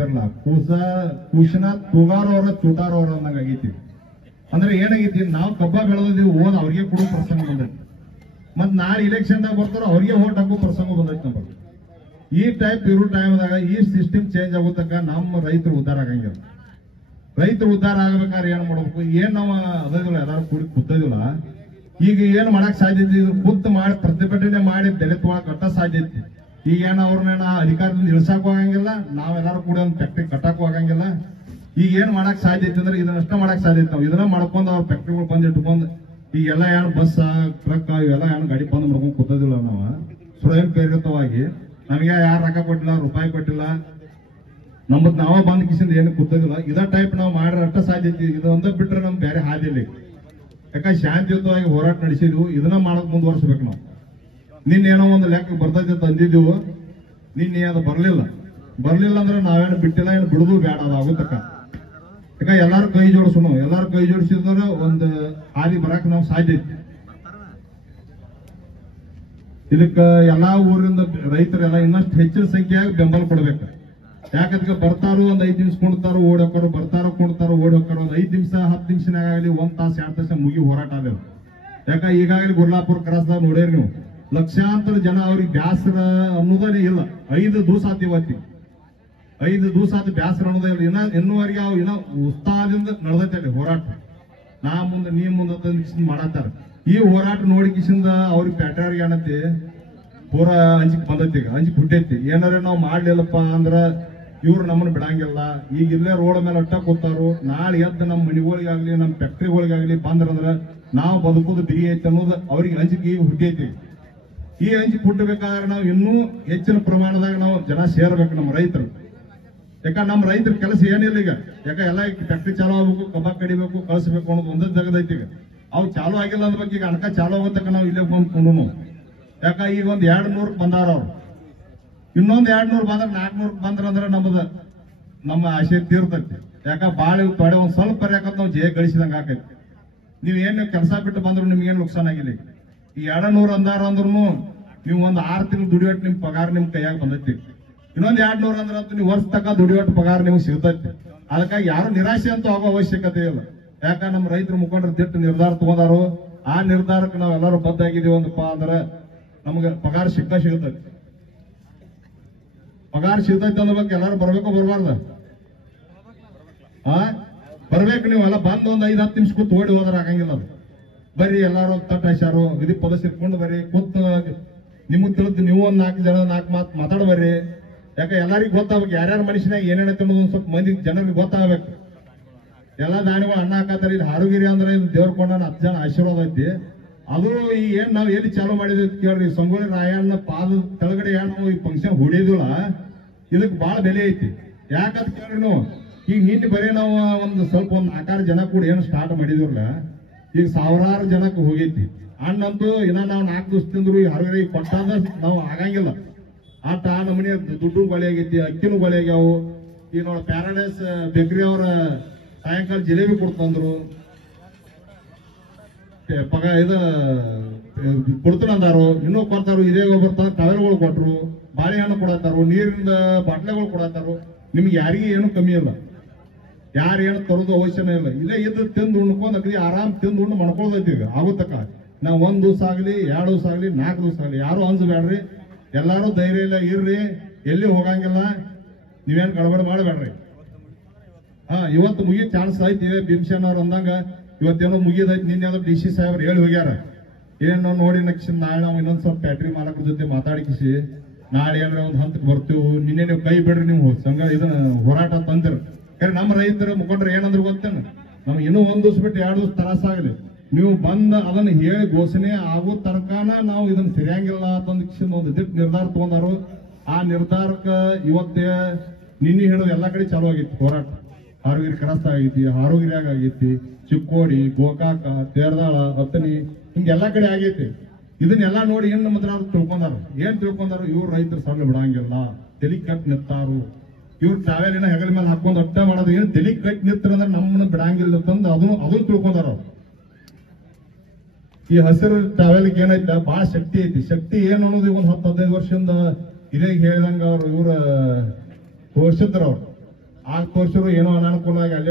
ಹೇಳ್ತಾರಲ್ಲ ಕೂಸನ ತೂಗಾರವ್ರ ಚೂಟಾರವ್ರ ಅನ್ನಂಗ ಆಗೈತಿ. ಅಂದ್ರೆ ಏನಾಗೈತಿ, ನಾವು ಕಬ್ಬ ಬೆಳೆದಿದ್ದೀವಿ, ಓದ್ ಅವ್ರಿಗೆ ಕೊಡೋ ಪ್ರಸಂಗ ಬಂದೈತಿ. ಮತ್ ನಾಳೆ ಇಲೆಕ್ಷನ್ದಾಗ ಬರ್ತಾರ ಅವ್ರಿಗೆ ಓಟ್ ಹಾಕೋ ಪ್ರಸಂಗ ಬಂದೈತಿ. ನಮ್ಮ ಈ ಟೈಪ್ ಇರೋ ಟೈಮ್ದಾಗ ಈ ಸಿಸ್ಟಮ್ ಚೇಂಜ್ ಆಗೋತಕ್ಕ ನಮ್ಮ ರೈತರು ಉದ್ಧಾರ ಆಗಂಗಿಲ್ಲ. ರೈತರು ಉದ್ಧಾರ ಆಗ್ಬೇಕಾದ್ರೆ ಏನ್ ಮಾಡ್ಬೇಕು, ಏನ್ ನಾವು ಅದಿಲ್ಲ ಎಲ್ಲಾರು ಕೂಡಿ ಕೂತಿದಿಲ್ಲ, ಈಗ ಏನ್ ಮಾಡಕ್ ಸಾಧ್ಯತೆ, ಇದು ಕೂತ್ ಮಾಡಿ ಪ್ರತಿಭಟನೆ ಮಾಡಿ ಬೆಲೆ ತೊಗೊಳಕ್ ಕಟ್ಟ ಸಾಧ್ಯತೆ. ಈಗ ಏನ್ ಅವ್ರನ್ನ ಅಧಿಕಾರದಿಂದ ಇಳಿಸಾಕು ಆಗಂಗಿಲ್ಲ, ನಾವೆಲ್ಲಾರು ಕೂಡ ಒಂದು ಫ್ಯಾಕ್ಟ್ರಿ ಕಟ್ಟಾಕು ಆಗಂಗಿಲ್ಲ. ಈಗ ಏನ್ ಮಾಡಕ್ ಸಾಧ್ಯತೆ ಅಂದ್ರೆ ಇದನ್ನಷ್ಟ ಮಾಡಕ್ ಸಾಧ್ಯತೆ. ನಾವು ಇದನ್ನ ಮಾಡ್ಕೊಂಡು ಅವ್ರ ಫ್ಯಾಕ್ಟ್ರಿಗಳು ಬಂದ್ ಇಟ್ಕೊಂಡು ಈಗೆಲ್ಲ ಏನು ಬಸ್ ಟ್ರಕ್ ಇವೆಲ್ಲ ಏನು ಗಾಡಿ ಬಂದ್ ಮಾಡ್ಕೊಂಡು ಕೂತದಿಲ್ಲ. ನಾವು ಸ್ವಯಂ ಪ್ರೇರಿತವಾಗಿ ನಮಗೆ ಯಾರು ರೊಕ್ಕ ಕೊಟ್ಟಿಲ್ಲ, ರೂಪಾಯಿ ಕೊಟ್ಟಿಲ್ಲ, ನಮ್ಮದ್ ನಾವ ಬಂದ್ ಕಿಸಿಂದ ಏನು ಕೂತದಿಲ್ಲ. ಇದ ಟೈಪ್ ನಾವು ಮಾಡ್ರೆ ಅಷ್ಟ ಸಾಧ್ಯತೆ. ಇದೊಂದ ಬಿಟ್ರೆ ನಮ್ ಬೇರೆ ಹಾದಿಲ್ಲ. ಯಾಕಂದ್ರೆ ಶಾಂತಿಯುತವಾಗಿ ಹೋರಾಟ ನಡೆಸಿದ್ವು, ಇದನ್ನ ಮಾಡಕ್ ಮುಂದುವರ್ಸ್ಬೇಕು. ನಾವು ನಿನ್ನೇನೋ ಒಂದು ಲೆಕ್ಕ ಬರ್ತೈತೆ ಅಂತ ಅಂದಿದ್ದೀವು, ನಿನ್ನೆ ಅದು ಬರ್ಲಿಲ್ಲ ಅಂದ್ರೆ ನಾವೇನು ಬಿಟ್ಟಿಲ್ಲ, ಏನು ಬಿಡುದು ಬೇಡ, ಅದು ಆಗುತ್ತಕ್ಕ. ಯಾಕ ಎಲ್ಲಾರು ಕೈ ಜೋಡಿಸೋಣ, ಎಲ್ಲಾರು ಕೈ ಜೋಡಿಸಿದ್ರೆ ಒಂದು ಹಾದಿ ಬರಕ್ ನಾವು ಸಾಧ್ಯ ಐತಿ. ಇದಕ್ಕ ಎಲ್ಲಾ ಊರಿಂದ ರೈತರೆಲ್ಲ ಇನ್ನಷ್ಟು ಹೆಚ್ಚಿನ ಸಂಖ್ಯೆಯಾಗಿ ಬೆಂಬಲ ಕೊಡ್ಬೇಕು. ಯಾಕಂದ್ರೆ ಬರ್ತಾರೋ ಒಂದ್ 5 ನಿಮಿಷ ಕುಣ್ತಾರೋ ಓಡಿ ಹೋಗ್ತಾರೋ, ಬರ್ತಾರೋ ಕುಣ್ತಾರೋ ಓಡಿ ಹೋಗ್ತಾರೋ. ಒಂದ್ 5 ನಿಮಿಷ 10 ನಿಮಿಷನಾಗಲಿ 1 ತಾಸು 2 ತಾಸು ಮುಗಿ ಹೋರಾಟ ಆದೇವು. ಯಾಕ ಈಗಾಗಲೇ ಗುರ್ಲಾಪುರ ಕ್ರಾಸ್ದಾಗ ನೋಡ್ಯಾರ ನೀವು, ಲಕ್ಷಾಂತರ ಜನ ಅವ್ರಿಗೆ ಬ್ಯಾಸರ ಅನ್ನೋದೇ ಇಲ್ಲ. 5 ದಿವಸ ಆತಿ ಇವತ್ತಿ, 5 ದಿವಸ ಆತ ಬ್ಯಾಸರ ಅನ್ನೋದೇ ಇಲ್ಲ. ಇನ್ನೂವರೆಗೆ ಅವು ಇನ್ನ ಉತ್ಸಾಹದಿಂದ ನಡೆದೈತೆ ಹೋರಾಟ. ನಾ ಮುಂದೆ ನೀ ಮುಂದೆ ಮಾಡತ್ತಾರ. ಈ ಹೋರಾಟ ನೋಡಿ ಕಿಸಿಂದ ಅವ್ರಿಗೆ ಪ್ಯಾಟ್ರಿಗೆ ಏನೈತಿ ಪೂರಾ ಅಂಜಿಕ್ ಬಂದೈತಿ. ಈಗ ಅಂಜಿಕ್ ಹುಟ್ಟೈತಿ. ಏನಾರ ನಾವು ಮಾಡ್ಲಿಲ್ಲಪ್ಪ ಅಂದ್ರ ಇವ್ರು ನಮ್ಮನ್ನ ಬಿಡಂಗಿಲ್ಲ. ಈಗ ಇಲ್ಲೇ ರೋಡ್ ಮೇಲೆ ಅಟ್ಟ ಕೂತಾರು, ನಾಳೆ ಎದ್ದು ನಮ್ಮ ಮನಿಗಳಿಗಾಗ್ಲಿ ನಮ್ಮ ಫ್ಯಾಕ್ಟ್ರಿಗಳಿಗಾಗ್ಲಿ ಬಂದ್ರಂದ್ರ ನಾವು ಬದುಕುದು ಬಿರಿ ಐತಿ ಅನ್ನೋದು ಅವ್ರಿಗೆ ಅಂಜಿಕೆ ಹುಟ್ಟೈತಿ. ಈ ಅಂಜಿಕೆ ಹುಟ್ಟಬೇಕಾದ್ರೆ ನಾವು ಇನ್ನೂ ಹೆಚ್ಚಿನ ಪ್ರಮಾಣದಾಗ ನಾವು ಜನ ಸೇರ್ಬೇಕು ನಮ್ಮ ರೈತರು. ಯಾಕ ನಮ್ಮ ರೈತರ ಕೆಲಸ ಏನಿಲ್ಲ ಈಗ. ಯಾಕ ಎಲ್ಲ ಫ್ಯಾಕ್ಟ್ರಿ ಚಾಲು ಆಗ್ಬೇಕು, ಕಬ್ಬ ಕಡಿಬೇಕು, ಕಳಿಸ್ಬೇಕು ಅನ್ನೋದು ಒಂದೇ ಜಗದೈತಿ. ಈಗ ಅವು ಚಾಲು ಆಗಿಲ್ಲ ಅಂದ್ಬೇಕು. ಈಗ ಅಣಕ ಚಾಲು ಆಗೋತಕ್ಕ ನಾವು ಇಲ್ಲೇ ಬಂದ್ಕೊಂಡು, ಯಾಕ ಈಗ ಒಂದ್ 200 ಬಂದಾರ ಅವ್ರು, ಇನ್ನೊಂದ್ 200 ಬಂದ್ರ 400 ಬಂದ್ರಂದ್ರ ನಮ್ಮ ಆಶೆ ತೀರ್ತೈತಿ. ಯಾಕ ಬಾಳ ತೊಡೆ ಒಂದ್ ಸ್ವಲ್ಪ ಯಾಕತ್ ನಾವು ಜಯ ಗಳಿಸಿದಂಗ ಆಕೈತಿ. ನೀವೇನು ಕೆಲಸ ಬಿಟ್ಟು ಬಂದ್ರು ನಿಮ್ಗೇನು ನುಕ್ಸಾನ್ ಆಗಿಲ್ಲ. ಈ 200 ಅಂದಾರ ಅಂದ್ರೂ ನೀವು ಒಂದ್ 6 ತಿಂಗಳು ದುಡಿಯೋಟ್ ನಿಮ್ ಪಗಾರ ನಿಮ್ ಕೈಯಾಗ ಬಂದೈತಿ. ಇನ್ನೊಂದ್ 200 ಅಂದ್ರಂತೂ ನೀವು ವರ್ಷ ತಕ್ಕ ದುಡಿಯೋಟ್ ಪಗಾರ ನಿಮ್ಗೆ ಸಿಗ್ತೈತಿ. ಅದಕ್ಕಾಗಿ ಯಾರು ನಿರಾಶೆ ಅಂತೂ ಆಗೋ ಅವಶ್ಯಕತೆ ಇಲ್ಲ. ಯಾಕ ನಮ್ಮ ರೈತರ ಮುಖಂಡರು ದಿಟ್ಟ ನಿರ್ಧಾರ ತಗೊಂಡಾರು. ಆ ನಿರ್ಧಾರಕ್ಕೆ ನಾವೆಲ್ಲರೂ ಬದ್ದಾಗಿದ್ದೀವಿ ಅಂದಪ್ಪ ಅಂದ್ರೆ ನಮ್ಗೆ ಪಗಾರ ಸಿಗ್ತೈತಿ. ಪಗಾರ ಸಿಗ್ತೈತಿ ಅಂದ ಬಗ್ಗೆ ಎಲ್ಲಾರು ಬರ್ಬೇಕೋ ಬರ್ಬಾರ್ದ? ಬರ್ಬೇಕು. ನೀವೆಲ್ಲ ಬಂದ್ ಒಂದ್ 5-10 ನಿಮಿಷ ಕೂತ್ ಓಡಿ ಹೋದ್ರ ಆಗಂಗಿಲ್ಲ. ಅದು ಬರ್ರಿ ಎಲ್ಲಾರು ತಟ್ಟ ಹಸಾರು ವಿಧಿ ಪದ ಸಿರ್ಕೊಂಡು ಬರ್ರಿ, ಕೂತ್ ನಿಮಗ್ ತಿಳಿದು ನೀವು ಒಂದ್ 4 ಜನ 4 ಮಾತು ಮಾತಾಡ್ಬರ್ರಿ. ಯಾಕ ಎಲ್ಲರಿಗೂ ಗೊತ್ತಾಗ್ಬೇಕು ಯಾರ್ಯಾರ ಮನುಷ್ಯನಾಗ ಏನೇನೈತೆ ಅನ್ನೋದು ಒಂದ್ ಸ್ವಲ್ಪ ಮಂದಿ ಜನರಿಗೆ ಗೊತ್ತಾಗಬೇಕು. ಎಲ್ಲಾ ದಾನಿಗಳು ಅಣ್ಣ ಹಾಕತ್ತಾರ. ಇಲ್ಲಿ ಹಾರುಗಿರಿ ಅಂದ್ರೆ ಇದು ದೇವ್ರ ಕೊಂಡನ 10 ಜನ ಆಶೀರ್ವಾದ ಐತಿ. ಅದು ಈ ಏನ್ ನಾವ್ ಎಲ್ಲಿ ಚಾಲು ಮಾಡಿದ್ವಿ ಕೇಳ್ರಿ, ಸಂಗೊಳ್ಳಿ ರಾಯಣ್ಣ ಪಾದ ಕೆಳಗಡೆ ಏನ್ ನಾವು ಈ ಫಂಕ್ಷನ್ ಹೊಡಿದಿಲ್ಲ, ಇದಕ್ ಬಾಳ ಬೆಲೆ ಐತಿ. ಯಾಕಂತ ಕೇಳ್ರಿ, ನಾವು ಈಗ ನಿನ್ನೆ ಬರೀ ನಾವು ಒಂದು ಸ್ವಲ್ಪ ಒಂದ್ 4-6 ಜನ ಕೂಡ ಏನು ಸ್ಟಾರ್ಟ್ ಮಾಡಿದಿವ್ರಲ್ಲ, ಈಗ ಸಾವಿರಾರು ಜನಕ್ಕೆ ಹೋಗೈತಿ. ಹಣ್ಣಂತೂ ಇನ್ನ ನಾವು 4 ದಿವಸ ತಿಂದ್ರು ಈ ಹಾರುಗಿರಿ ಕೊಟ್ಟಾದ ನಾವು ಆಗಂಗಿಲ್ಲ. ಆಟ ಆ ನಮೂನಿ ದುಡ್ಡು ಬಳಿ ಆಗೈತಿ, ಅಕ್ಕಿನೂ ಬಳಿ ಆಗ್ಯಾವು. ಈಗ ನೋಡ ಪ್ಯಾರಡೈಸ್ ಬೇಕ್ರಿ ಅವರ ಸಾಯಂಕಾಲ ಜಿಲೇಬಿ ಕೊಡ್ತಂದ್ರು, ಕೊಡ್ತಾರಂದಾರು, ಇನ್ನೂ ಕೊಡ್ತಾರು. ಇದೇ ಬರ್ತಾರ ಟವೆಲ್ಗಳು ಕೊಟ್ರು, ಬಾಳೆಹಣ್ಣು ಕೊಡತ್ತಾರು, ನೀರಿನ ಬಾಟ್ಲೆಗಳು ಕೊಡತ್ತಾರು. ನಿಮ್ಗೆ ಯಾರಿಗೆ ಏನು ಕಮ್ಮಿ ಇಲ್ಲ, ಯಾರು ಏನು ತರೋದು ಅವಶ್ಯನೇ ಇಲ್ಲ. ಇಲ್ಲೇ ಇದ್ದು ತಿಂದು ಉಣ್ಕೊಂಡು ಅಗ್ರಿ ಆರಾಮ್ ತಿಂದು ಉಣ್ಣು ಮಾಡ್ಕೊಳ್ದೈತಿ. ಈಗ ಆಗುತ್ತಕ್ಕ ನಾವು 1 ದಿವಸ ಆಗ್ಲಿ 2 ದಿವಸ ಆಗ್ಲಿ 4 ದಿವಸ ಆಗ್ಲಿ ಯಾರು ಅನ್ಸಬೇಡ್ರಿ. ಎಲ್ಲಾರು ಧೈರ್ಯ ಇಲ್ಲ ಇರ್ರಿ, ಎಲ್ಲಿ ಹೋಗಂಗಿಲ್ಲ, ನೀವೇನು ಗಡಬಡ ಮಾಡಬೇಡ್ರಿ. ಇವತ್ತು ಮುಗಿ ಚಾನ್ಸ್ ಐತಿ. ಭೀಮಸೇನ್ ಅವ್ರು ಅಂದಂಗ ಇವತ್ತೇನೋ ಮುಗಿದೈತಿ. ನಿನ್ನೆ DC ಸಾಹೇಬ್ರು ಹೇಳಿ ಹೋಗ್ಯಾರ, ಏನೋ ನೋಡಿ ನಕ್ಷ ನಾಳೆ ನಾವು ಇನ್ನೊಂದ್ ಸ್ವಲ್ಪ ಫ್ಯಾಕ್ಟ್ರಿ ಮಾಲಕರ ಜೊತೆ ಮಾತಾಡಿಕಿಸಿ ನಾಳೆ ಏನಾರ ಒಂದ್ ಹಂತಕ್ಕೆ ಬರ್ತೀವಿ, ನಿನ್ನೆ ನೀವು ಕೈ ಬಿಡ್ರಿ, ನೀವು ಸಂಘ ಇದನ್ನ ಹೋರಾಟ ತಂದಿರ. ಯಾಕಂದ್ರೆ ನಮ್ಮ ರೈತರ ಮುಖಂಡ್ರೆ ಏನಂದ್ರೆ ಗೊತ್ತೇನ, ನಮ್ಗೆ ಇನ್ನೂ 1 ದಿವಸ ಬಿಟ್ಟು 2 ದಿವಸ ತ್ರಾಸಾಗಲಿ, ನೀವು ಬಂದ ಅದನ್ನ ಹೇಳಿ ಘೋಷಣೆ ಆಗೋ ತನಕನ ನಾವು ಇದನ್ನ ಸರಿಯಂಗಿಲ್ಲ ಅಂತಂದ ಒಂದು ದಿಟ್ಟ ನಿರ್ಧಾರ ತಗೊಂಡಾರು. ಆ ನಿರ್ಧಾರಕ್ಕೆ ಇವತ್ತೇ ನಿನ್ನೆ ಹಿಡಿದು ಎಲ್ಲಾ ಕಡೆ ಚಾಲು ಆಗೈತಿ ಹೋರಾಟ. ಹಾರುಗಿರಿ ಕ್ರಾಸ್ ಆಗೈತಿ, ಹಾರುಗಿರಿಯಾಗ ಆಗೈತಿ, ಚಿಕ್ಕೋಡಿ, ಗೋಕಾಕ, ತೇರದಾಳ, ಹತ್ತನಿ, ಹಿಂಗೆಲ್ಲಾ ಕಡೆ ಆಗೈತಿ. ಇದನ್ನೆಲ್ಲಾ ನೋಡಿ ಏನ್ ನಮ್ಮ ಹತ್ರ ತಿಳ್ಕೊಂಡಾರು. ಏನ್ ತಿಳ್ಕೊಂಡಾರು, ಇವ್ರು ರೈತರು ಸರಳ ಬಿಡಂಗಿಲ್ಲ, ತಲಿ ಕಟ್ ನಿಂತಾರು. ಇವ್ರು ಟ್ರಾವೆಲ್ ಹೆಗಲ ಮೇಲೆ ಹಾಕೊಂಡ್ ಅಟ್ಟ ಮಾಡೋದು, ಏನ್ ತಲಿ ಕಟ್ ನಿಂತಾರಂದ್ರೆ ನಮ್ಮನ್ನ ಬಿಡಂಗಿಲ್ಲ ಅಂತಂದು ಅದನ್ನು ತಿಳ್ಕೊಂಡಾರ. ಈ ಹಸಿರು ಟ್ರಾವೆಲ್ಗೆ ಏನೈತ ಬಹಳ ಶಕ್ತಿ ಐತಿ. ಶಕ್ತಿ ಏನ್ ಅನ್ನೋದು ಒಂದ್ 10-15 ವರ್ಷದಿಂದ ಇದೇ ಹೇಳಿದಂಗ ಅವ್ರು ಇವ್ರ ತೋರ್ಸಿದ್ರ. ಅವ್ರು ಆಗ ತೋರಿಸಿದ್ರು ಏನೋ ಅನಾನುಕೂಲ ಆಗಿ ಅಲ್ಲೇ